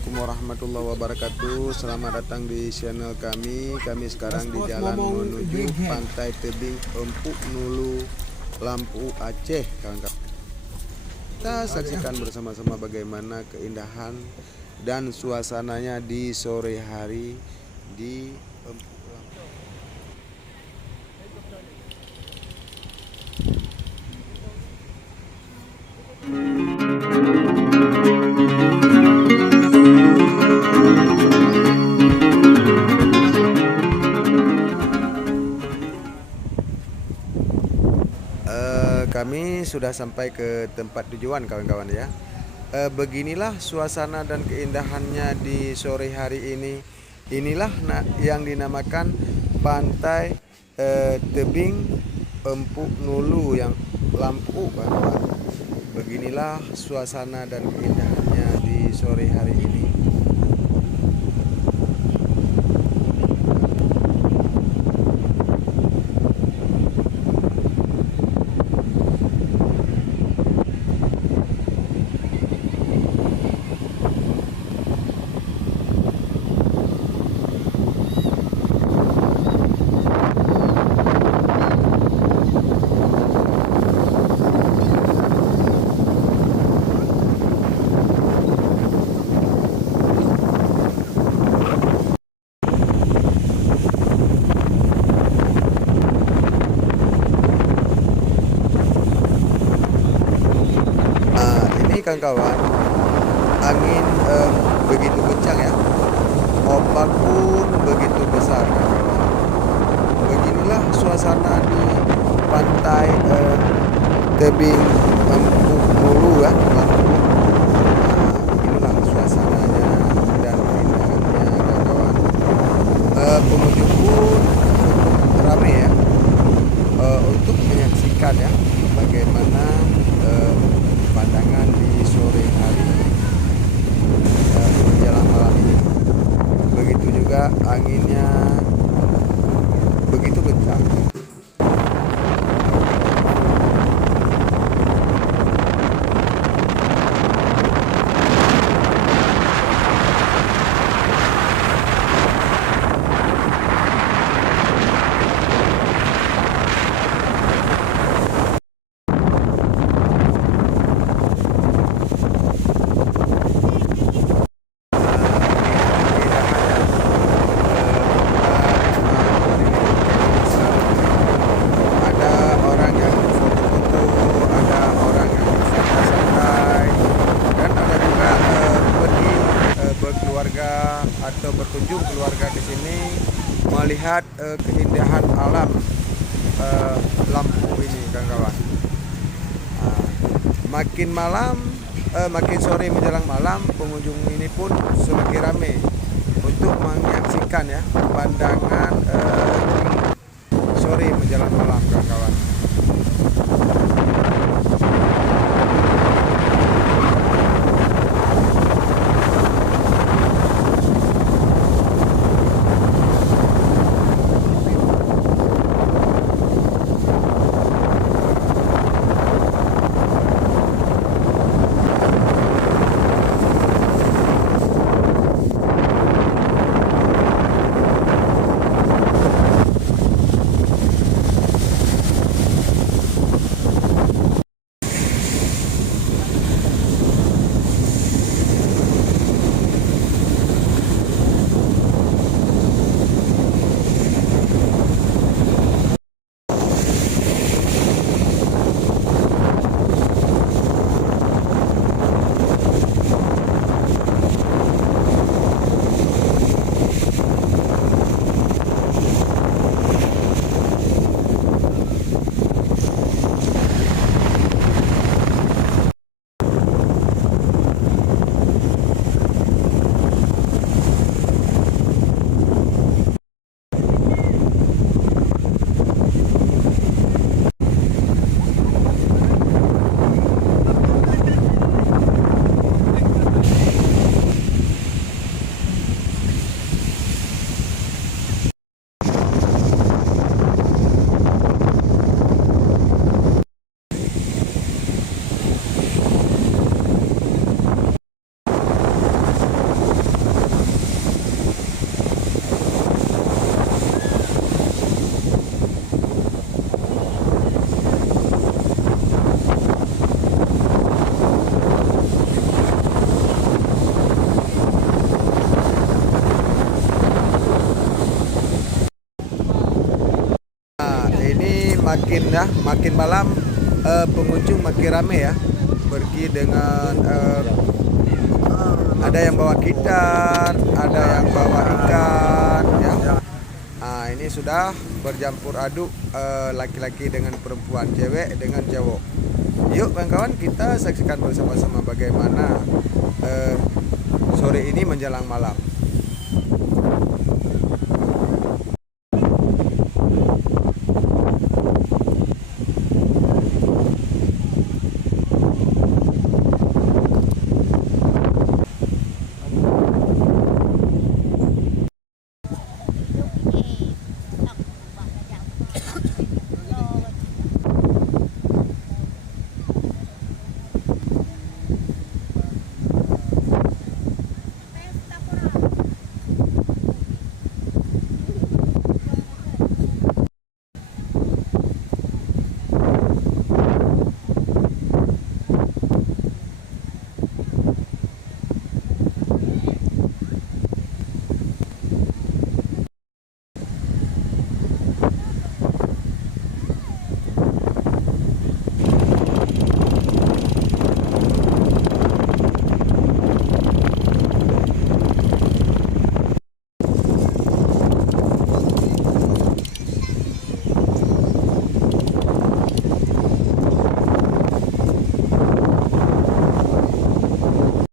Assalamualaikum warahmatullahi wabarakatuh. Selamat datang di channel kami. Kami sekarang di jalan menuju Pantai Tebing Empuk Nulu, Lampu, Aceh, kawan-kawan. Kita saksikan bersama-sama bagaimana keindahan dan suasananya di sore hari di Empuk Lampu. Kami sudah sampai ke tempat tujuan, kawan-kawan ya. Beginilah suasana dan keindahannya di sore hari ini. Inilah yang dinamakan Pantai Tebing Empuk Nulu yang Lampu, kawan-kawan. Beginilah suasana dan keindahannya di sore hari ini. Kawan-kawan, angin begitu kencang ya, ombak pun begitu besar, kawan-kawan. Beginilah suasana di pantai Tebing Empuk Nulu ya, Lampu. Inilah suasananya dan keindahannya, kawan-kawan. Pengunjung pun ramai ya, untuk menyaksikan ya bagaimana pandangan di sore hari menjelang malam ini. Begitu juga anginnya begitu kencang. Keluarga atau berkunjung keluarga di sini melihat keindahan alam Lampu ini, kawan-kawan. Makin malam, makin sore menjelang malam, pengunjung ini pun semakin ramai untuk menyaksikan ya pandangan sore menjelang malam, kawan-kawan. makin malam pengunjung makin rame ya, pergi dengan ada yang bawa gitar, ada yang bawa ikan ya. Nah, ini sudah bercampur aduk laki-laki dengan perempuan, cewek dengan cowok. Yuk kawan-kawan, kita saksikan bersama-sama bagaimana sore ini menjelang malam.